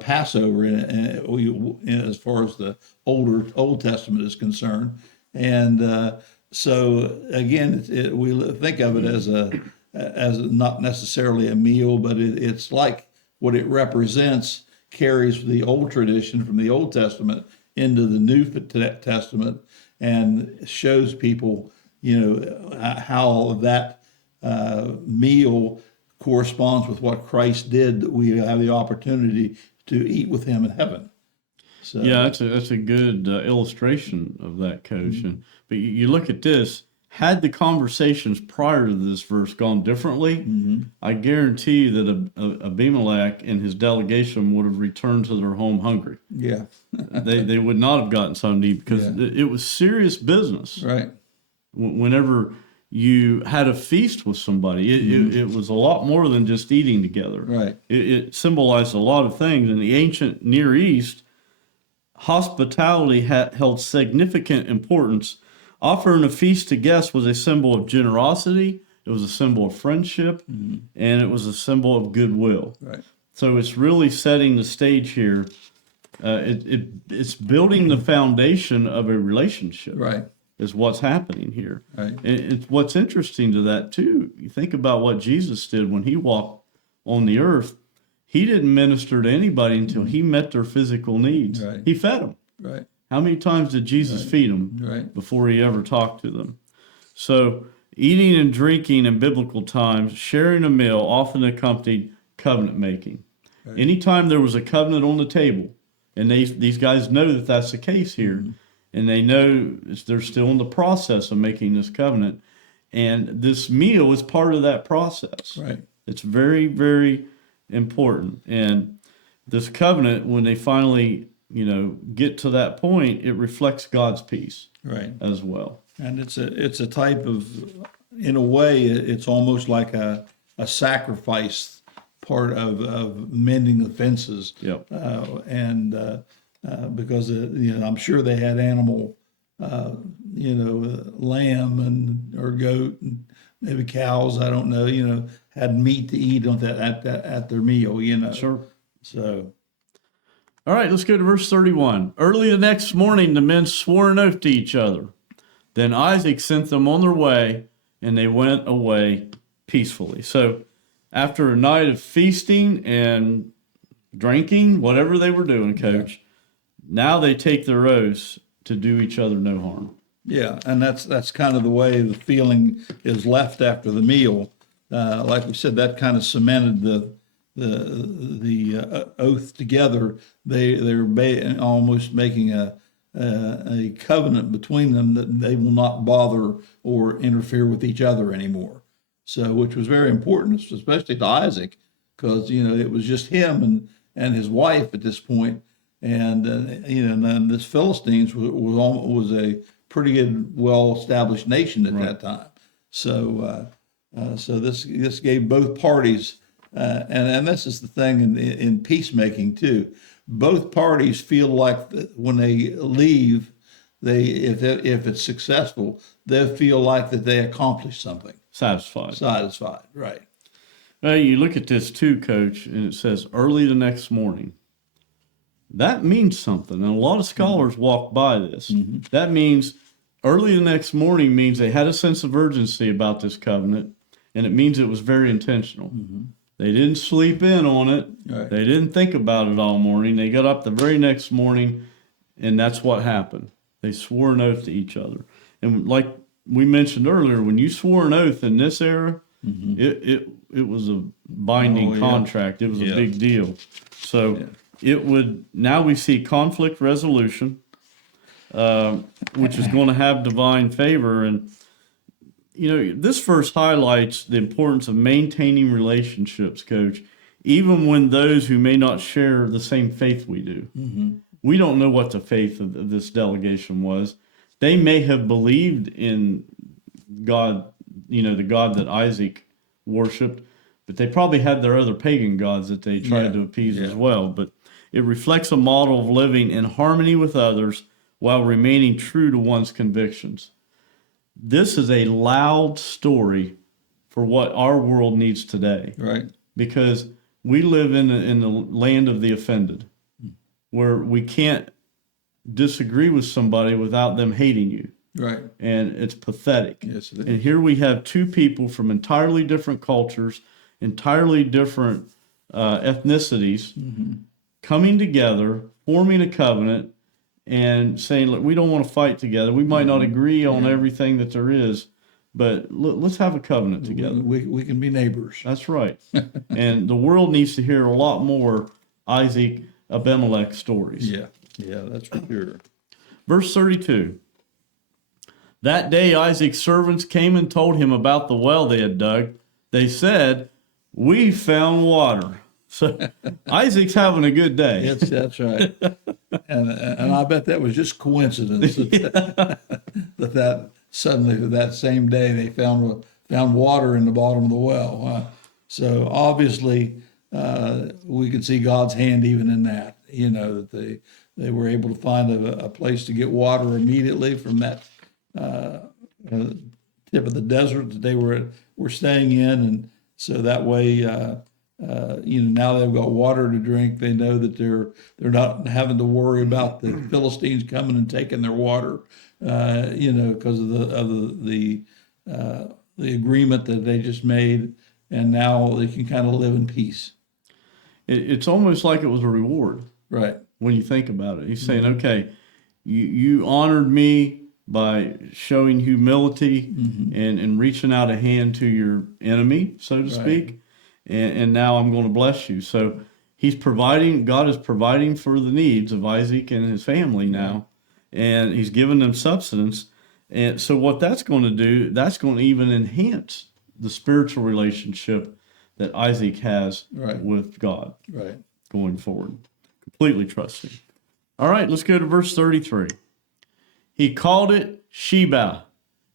Passover, as far as the Old Testament is concerned. And so again, we think of it as not necessarily a meal, but it's like what it represents carries the old tradition from the Old Testament into the New Testament, and shows people, how that meal corresponds with what Christ did, that we have the opportunity to eat with him in heaven. So, Yeah, that's a good illustration of that, Coach. But you look at this. Had the conversations prior to this verse gone differently, I guarantee you that Abimelech and his delegation would have returned to their home hungry. yeah, They would not have gotten something to eat, because it was serious business. right, Whenever you had a feast with somebody, it was a lot more than just eating together. right, It symbolized a lot of things. In the ancient Near East, hospitality held significant importance. Offering a feast to guests was a symbol of generosity, it was a symbol of friendship, and it was a symbol of goodwill. right, So it's really setting the stage here. It's building the foundation of a relationship. right, Is what's happening here. right, And what's interesting to that too. You think about what Jesus did when he walked on the earth. He didn't minister to anybody until he met their physical needs. Right. He fed them. right, How many times did Jesus feed them right, before he ever talked to them? So eating and drinking in biblical times, sharing a meal often accompanied covenant making. Right. Anytime there was a covenant on the table, and these guys know that that's the case here, and they know they're still in the process of making this covenant, and this meal is part of that process. right, It's very, very important. And this covenant, when they finally get to that point, it reflects God's peace right. as well. And it's a type of, in a way, it's almost like a sacrifice part of mending the fences. Yep. Because I'm sure they had animal, lamb or goat and maybe cows. I don't know. Had meat to eat on at their meal. Sure. So. All right, let's go to verse 31. Early the next morning, the men swore an oath to each other. Then Isaac sent them on their way, and they went away peacefully. So after a night of feasting and drinking, whatever they were doing, Coach, now they take their oaths to do each other no harm. Yeah, and that's kind of the way the feeling is left after the meal. Like we said, that kind of cemented the oath together. They're almost making a covenant between them that they will not bother or interfere with each other anymore. So, which was very important, especially to Isaac, because it was just him and his wife at this point, and then this Philistines was a pretty good, well-established nation at that time. So, so this gave both parties. And this is the thing in peacemaking too. Both parties feel like when they leave, if it's successful, they feel like that they accomplished something. Satisfied, right. Now you look at this too, Coach, and it says early the next morning. That means something, and a lot of scholars walk by this. That means early the next morning means they had a sense of urgency about this covenant, and it means it was very intentional. They didn't sleep in on it. Right. They didn't think about it all morning. They got up the very next morning And that's what happened. They swore an oath to each other. And like we mentioned earlier, when you swore an oath in this era, it was a binding contract. It was a big deal. So it would, now we see conflict resolution, which is going to have divine favor. And, you know, this verse highlights the importance of maintaining relationships, Coach, even when those who may not share the same faith we do. We don't know what the faith of this delegation was. They may have believed in God, you know, the God that Isaac worshipped, but they probably had their other pagan gods that they tried to appease as well. But it reflects a model of living in harmony with others while remaining true to one's convictions. This is a loud story for what our world needs today. Right. Because we live in the land of the offended, where we can't disagree with somebody without them hating you. Right. And it's pathetic. Yes, it is. And here we have two people from entirely different cultures, entirely different ethnicities, coming together, forming a covenant, and saying, look, we don't want to fight together. We might not agree on everything that there is, but let's have a covenant together. We can be neighbors. That's right. And the world needs to hear a lot more Isaac Abimelech stories. Yeah, that's for sure. Verse 32. That day Isaac's servants came and told him about the well they had dug. They said, we found water. So Isaac's having a good day. Yes, that's right. And I bet that was just coincidence that suddenly that same day they found water in the bottom of the well. So obviously we could see God's hand even in that. You know, that they were able to find a place to get water immediately from that tip of the desert that they were staying in, and so that way, you know, now they've got water to drink. They know that they're not having to worry about the Philistines coming and taking their water, you know, because of the agreement that they just made, and now they can kind of live in peace. It's almost like it was a reward, right? When you think about it, he's saying, okay, you honored me by showing humility and reaching out a hand to your enemy, so to speak. And now I'm going to bless you. So he's providing, God is providing for the needs of Isaac and his family now. And he's giving them substance. And so what that's going to do, that's going to even enhance the spiritual relationship that Isaac has with God going forward. Completely trusting. All right, let's go to verse 33. He called it Sheba,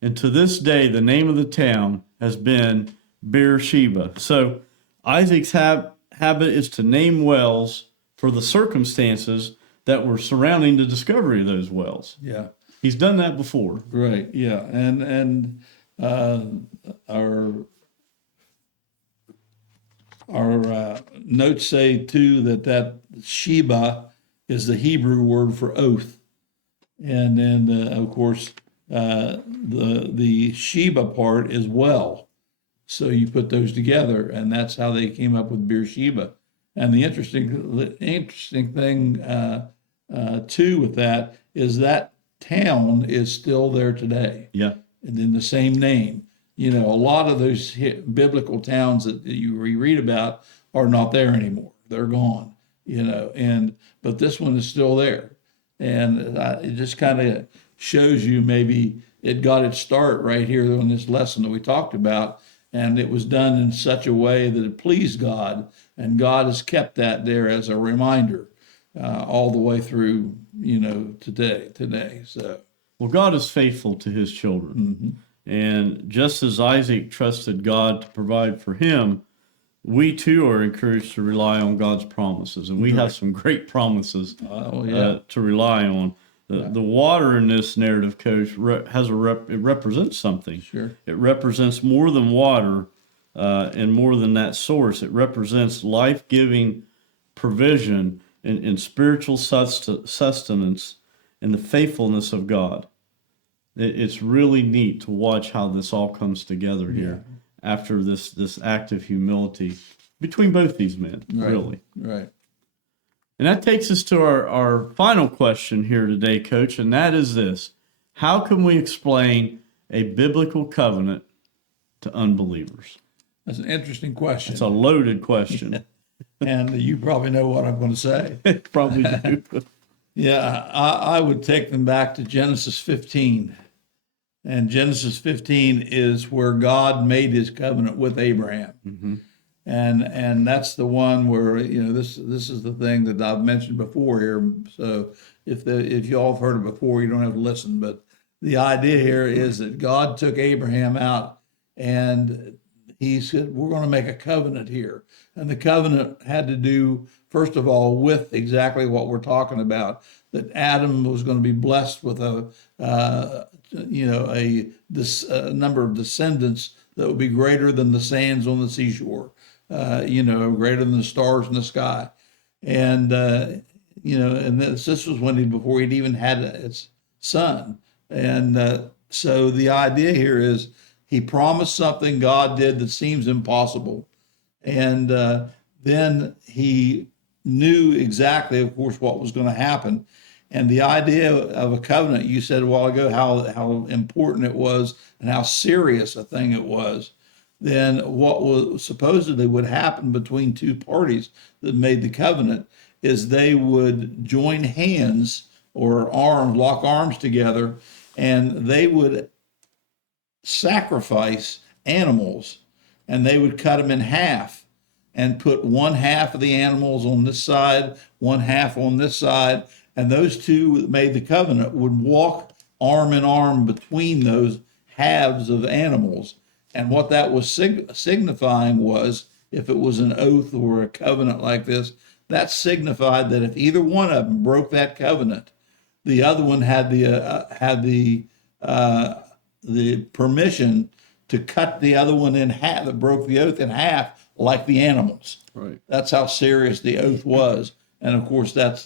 and to this day the name of the town has been Beersheba. So Isaac's habit is to name wells for the circumstances that were surrounding the discovery of those wells. Yeah, he's done that before. Right. Yeah, and our notes say too that Sheba is the Hebrew word for oath, and then of course the Sheba part is well. So you put those together, and that's how they came up with Beersheba. And the interesting thing too with that is that town is still there today. Yeah, and in the same name. You know, a lot of those biblical towns that you read about are not there anymore. They're gone. You know, but this one is still there, and it just kind of shows you maybe it got its start right here on this lesson that we talked about. And it was done in such a way that it pleased God, and God has kept that there as a reminder all the way through, you know, today. So, well, God is faithful to his children. And just as Isaac trusted God to provide for him, we too are encouraged to rely on God's promises. And we have some great promises to rely on. The water in this narrative, Coach, it represents something. Sure. It represents more than water and more than that source. It represents life-giving provision and spiritual sustenance and the faithfulness of God. It's really neat to watch how this all comes together here after this act of humility between both these men, really. Right. And that takes us to our final question here today, Coach, and that is this. How can we explain a biblical covenant to unbelievers? That's an interesting question. It's a loaded question. And you probably know what I'm going to say. Probably do. Yeah, I would take them back to Genesis 15. And Genesis 15 is where God made his covenant with Abraham. Mm-hmm. And that's the one where, this is the thing that I've mentioned before here. So if you all have heard it before, you don't have to listen. But the idea here is that God took Abraham out and he said, we're going to make a covenant here. And the covenant had to do, first of all, with exactly what we're talking about, that Adam was going to be blessed with a number of descendants that would be greater than the sands on the seashore, greater than the stars in the sky. And, and this was before he'd even had his son. And so the idea here is he promised something God did that seems impossible. And then he knew exactly, of course, what was going to happen. And the idea of a covenant, you said a while ago how important it was and how serious a thing it was. Then what was supposedly would happen between two parties that made the covenant is they would join hands or lock arms together, and they would sacrifice animals, and they would cut them in half and put one half of the animals on this side, one half on this side, and those two that made the covenant would walk arm in arm between those halves of animals. And what that was signifying was, if it was an oath or a covenant like this, that signified that if either one of them broke that covenant, the other one had the permission to cut the other one in half, that broke the oath in half, like the animals. Right. That's how serious the oath was. And of course, that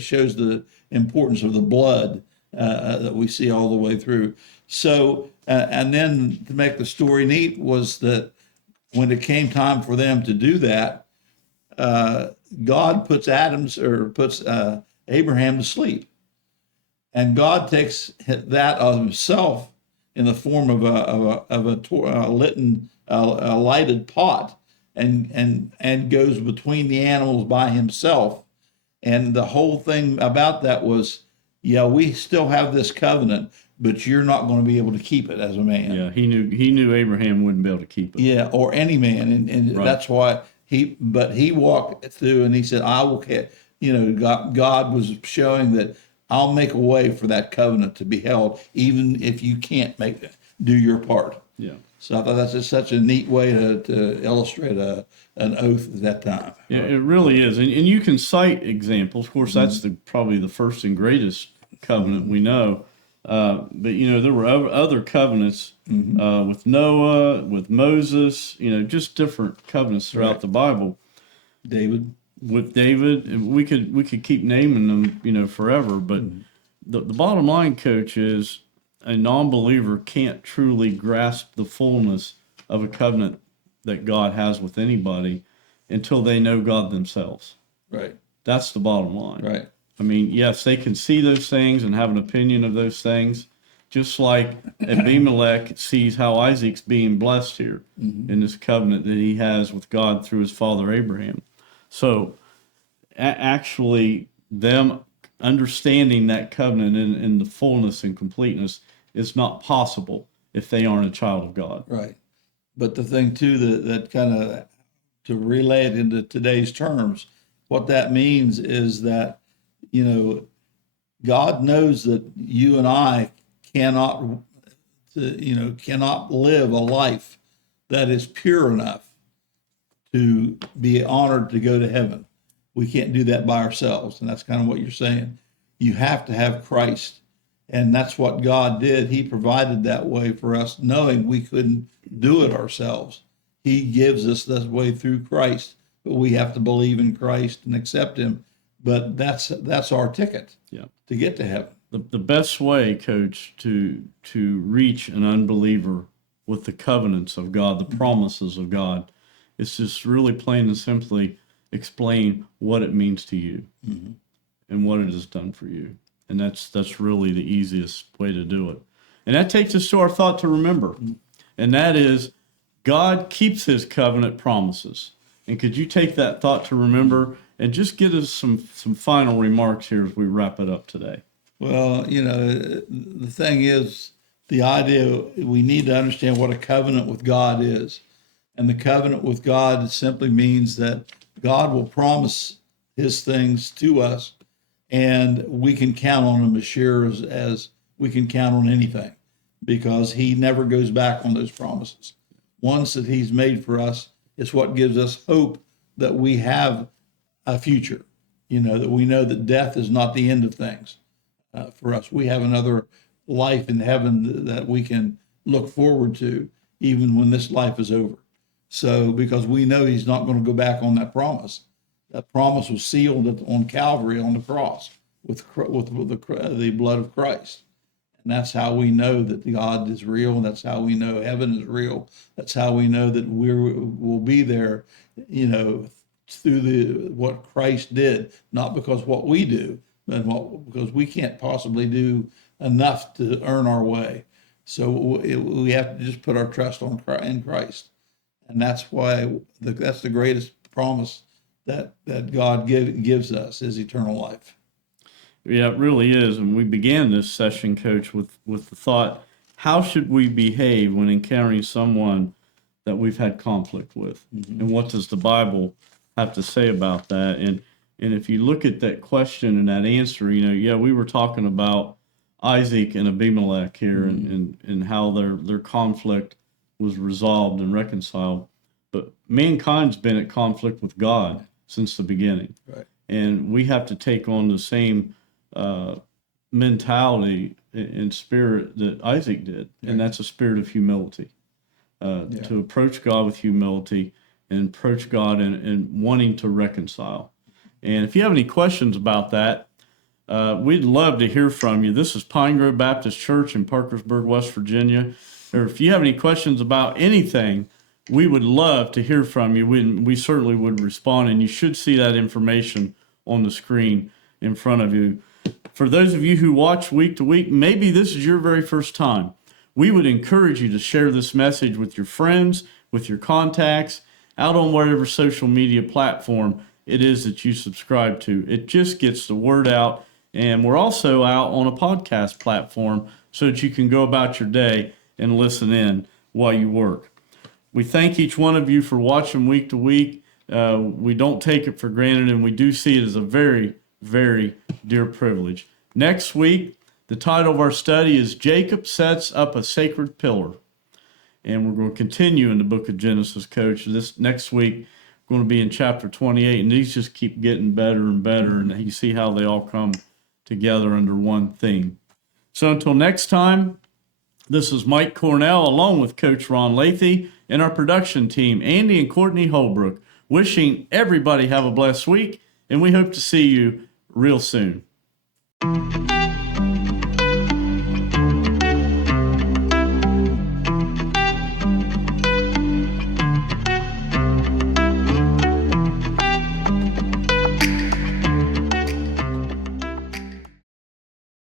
shows the importance of the blood that we see all the way through. So, and then to make the story neat was that when it came time for them to do that, God puts Abraham to sleep, and God takes that of himself in the form of a lighted pot, and goes between the animals by himself. And the whole thing about that was, we still have this covenant, but you're not going to be able to keep it as a man. Yeah, he knew Abraham wouldn't be able to keep it. Yeah, or any man, and right. That's why he walked through and he said, I will, God was showing that I'll make a way for that covenant to be held, even if you can't do your part. Yeah. So I thought that's just such a neat way to illustrate an oath at that time. Yeah, it really is. And you can cite examples. Of course, that's probably the first and greatest covenant we know. But, there were other covenants with Noah, with Moses, just different covenants throughout the Bible. With David, we could keep naming them, forever. But the bottom line, Coach, is a non-believer can't truly grasp the fullness of a covenant that God has with anybody until they know God themselves. Right. That's the bottom line. Right. I mean, yes, they can see those things and have an opinion of those things, just like Abimelech sees how Isaac's being blessed here in this covenant that he has with God through his father Abraham. So actually, them understanding that covenant in the fullness and completeness is not possible if they aren't a child of God. Right. But the thing, too, that kind of, to relay it into today's terms, what that means is that, God knows that you and I cannot live a life that is pure enough to be honored to go to heaven. We can't do that by ourselves. And that's kind of what you're saying. You have to have Christ. And that's what God did. He provided that way for us, knowing we couldn't do it ourselves. He gives us this way through Christ, but we have to believe in Christ and accept him. But that's our ticket to get to heaven. The best way, Coach, to reach an unbeliever with the covenants of God, the promises of God, is just really plain and simply explain what it means to you and what it has done for you. And that's really the easiest way to do it. And that takes us to our thought to remember. And that is, God keeps his covenant promises. And could you take that thought to remember and just give us some final remarks here as we wrap it up today? Well, the thing is, the idea, we need to understand what a covenant with God is. And the covenant with God simply means that God will promise his things to us, and we can count on him as sure as we can count on anything, because he never goes back on those promises. Ones that he's made for us is what gives us hope that we have a future, that we know that death is not the end of things for us. We have another life in heaven that we can look forward to even when this life is over. So, because we know he's not going to go back on that promise. That promise was sealed on Calvary on the cross with the blood of Christ. And that's how we know that God is real. That's how we know heaven is real. That's how we know that we'll be there, through what Christ did, not because what we do, but because we can't possibly do enough to earn our way. So we have to just put our trust in Christ. And that's why that's the greatest promise that God gives us, is eternal life. Yeah, it really is. And we began this session, Coach, with the thought, how should we behave when encountering someone that we've had conflict with? Mm-hmm. And what does the Bible have to say about that? And if you look at that question and that answer, we were talking about Isaac and Abimelech here, mm-hmm. and how their conflict was resolved and reconciled. But mankind's been at conflict with God since the beginning. Right. And we have to take on the same mentality and spirit that Isaac did. Right. And that's a spirit of humility. To approach God with humility and approach God and wanting to reconcile. And if you have any questions about that, we'd love to hear from you. This is Pine Grove Baptist Church in Parkersburg, West Virginia. Or if you have any questions about anything, we would love to hear from you. We certainly would respond, and you should see that information on the screen in front of you. For those of you who watch week to week, maybe this is your very first time. We would encourage you to share this message with your friends, with your contacts, out on whatever social media platform it is that you subscribe to. It just gets the word out. And we're also out on a podcast platform so that you can go about your day and listen in while you work. We thank each one of you for watching week to week. We don't take it for granted, and we do see it as a very, very dear privilege. Next week, the title of our study is Jacob Sets Up a Sacred Pillar. And we're going to continue in the book of Genesis, Coach. This next week, we're going to be in chapter 28, and these just keep getting better and better, and you see how they all come together under one theme. So until next time, this is Mike Cornell along with Coach Ron Lathey and our production team, Andy and Courtney Holbrook, wishing everybody have a blessed week, and we hope to see you real soon.